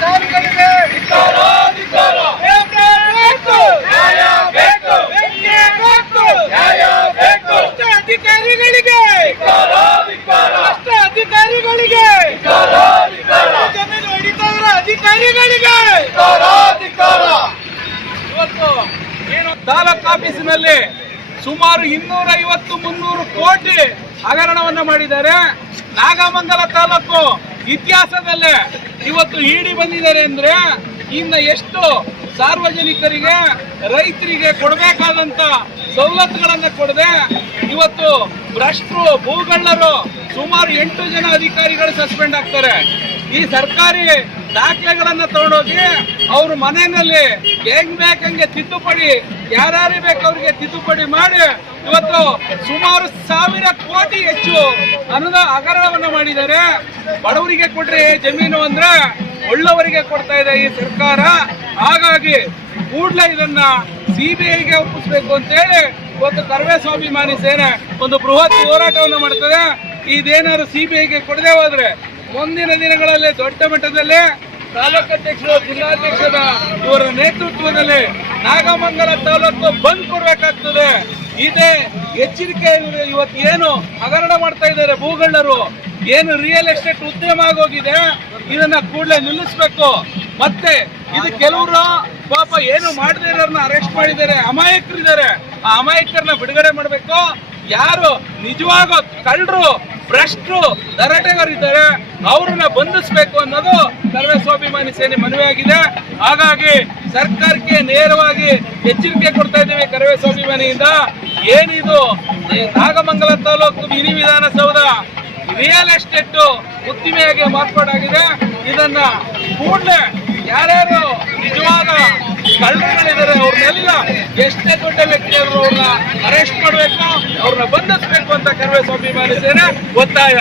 ಅಧಿಕಾರಿಗಳಿಗೆ ಅಧಿಕಾರಿಗಳಿಗೆ ಜಮೀನು ಹೊಡಿತವರ ಅಧಿಕಾರಿಗಳಿಗೆ ಇವತ್ತು ಏನು ತಾಲೂಕು ಆಫೀಸಿನಲ್ಲಿ ಸುಮಾರು 250-300 ಕೋಟಿ ಹಗರಣವನ್ನ ಮಾಡಿದ್ದಾರೆ. ನಾಗಮಂಗಲ ತಾಲೂಕು ಇತಿಹಾಸದಲ್ಲೇ ಇವತ್ತು ಇಡಿ ಬಂದಿದ್ದಾರೆ ಅಂದ್ರೆ ಇನ್ನು ಎಷ್ಟು ಸಾರ್ವಜನಿಕರಿಗೆ ರೈತರಿಗೆ ಕೊಡಬೇಕಾದಂತ ಸವಲತ್ತುಗಳನ್ನ ಕೊಡದೆ ಇವತ್ತು ಭ್ರಷ್ಟರು ಭೂಗಳ್ಳರು ಸುಮಾರು 8 ಜನ ಅಧಿಕಾರಿಗಳು ಸಸ್ಪೆಂಡ್ ಆಗ್ತಾರೆ. ಈ ಸರ್ಕಾರಿ ದಾಖಲೆಗಳನ್ನ ತಗೊಂಡೋಗಿ ಅವ್ರ ಮನೆಯಲ್ಲಿ ಹೆಂಗ್ ಬೇಕಂಗೆ ತಿದ್ದುಪಡಿ ಯಾರ್ಯಾರಿಗೆ ಬೇಕು ಅವ್ರಿಗೆ ತಿದ್ದುಪಡಿ ಮಾಡಿ ಇವತ್ತು ಸುಮಾರು 1000 ಕೋಟಿ ಹೆಚ್ಚು ಹಗರಣವನ್ನ ಮಾಡಿದ್ದಾರೆ. ಬಡವರಿಗೆ ಕೊಟ್ರೆ ಜಮೀನು ಅಂದ್ರೆ ಒಳ್ಳವರಿಗೆ ಕೊಡ್ತಾ ಇದೆ ಈ ಸರ್ಕಾರ. ಹಾಗಾಗಿ ಕೂಡಲೇ ಇದನ್ನ ಸಿಬಿಐಗೆ ಒಪ್ಪಿಸಬೇಕು ಅಂತೇಳಿ ಇವತ್ತು ಕರವೇ ಸ್ವಾಭಿಮಾನಿ ಸೇನೆ ಒಂದು ಬೃಹತ್ ಹೋರಾಟವನ್ನು ಮಾಡ್ತದೆ. ಇದೇನಾದ್ರು ಸಿಬಿಐಗೆ ಕೊಡದೆ ಹೋದ್ರೆ ಮುಂದಿನ ದಿನಗಳಲ್ಲಿ ದೊಡ್ಡ ಮಟ್ಟದಲ್ಲಿ ತಾಲೂಕು ಅಧ್ಯಕ್ಷರು ಜಿಲ್ಲಾಧ್ಯಕ್ಷರ ಇವರ ನೇತೃತ್ವದಲ್ಲಿ ನಾಗಮಂಗಲ ತಾಲೂಕು ಬಂದ್ ಕೊಡ್ಬೇಕಾಗ್ತದೆ. ಇದೇ ಎಚ್ಚರಿಕೆ. ಇವತ್ತು ಏನು ಹಗರಣ ಮಾಡ್ತಾ ಇದ್ದಾರೆ ಭೂಗಳ್ಳರು, ಏನು ರಿಯಲ್ ಎಸ್ಟೇಟ್ ಉದ್ಯಮ ಆಗೋಗಿದೆ, ಇದನ್ನ ಕೂಡಲೇ ನಿಲ್ಲಿಸ್ಬೇಕು. ಮತ್ತೆ ಇದು ಕೆಲವರು ಪಾಪ ಏನು ಮಾಡದೇ ಇರೋರ್ನ ಅರೆಸ್ಟ್ ಮಾಡಿದ್ದಾರೆ, ಅಮಾಯಕರಿದ್ದಾರೆ. ಆ ಅಮಾಯಕರನ್ನ ಬಿಡುಗಡೆ ಮಾಡಬೇಕು. ಯಾರು ನಿಜವಾಗೋ ಕಳ್ಳರು ಭ್ರಷ್ಟರು ದರಾಟೆಗಾರಿದ್ದಾರೆ ಅವ್ರನ್ನ ಬಂಧಿಸಬೇಕು ಅನ್ನೋದು ಕರವೇ ಸ್ವಾಭಿಮಾನಿ ಸೇನೆ ಮನವಿ ಆಗಿದೆ. ಹಾಗಾಗಿ ಸರ್ಕಾರಕ್ಕೆ ನೇರವಾಗಿ ಎಚ್ಚರಿಕೆ ಕೊಡ್ತಾ ಇದ್ದೇವೆ ಕರವೇ ಸ್ವಾಭಿಮಾನಿಯಿಂದ. ಏನಿದು Nagamangala taluk mini Vidhana Soudha real estate ಉದ್ದಿಮೆಯಾಗಿ ಮಾರ್ಪಾಡಾಗಿದೆ. ಇದನ್ನ ಕೂಡಲೇ ಯಾರ್ಯಾರು ನಿಜವಾದ ಕಳ್ಳರುಗಳಿದ್ದಾರೆ ಅವ್ರನ್ನೆಲ್ಲ ಎಷ್ಟೇ ದೊಡ್ಡ ವ್ಯಕ್ತಿ ಆದ್ರೂ ಅವ್ರನ್ನ ಅರೆಸ್ಟ್ ಮಾಡಬೇಕು, ಅವ್ರನ್ನ ಬಂಧಿಸಬೇಕು ಅಂತ ಕರವೇ ಸ್ವಾಭಿಮಾನಿ ಸೇನೆ ಒತ್ತಾಯ.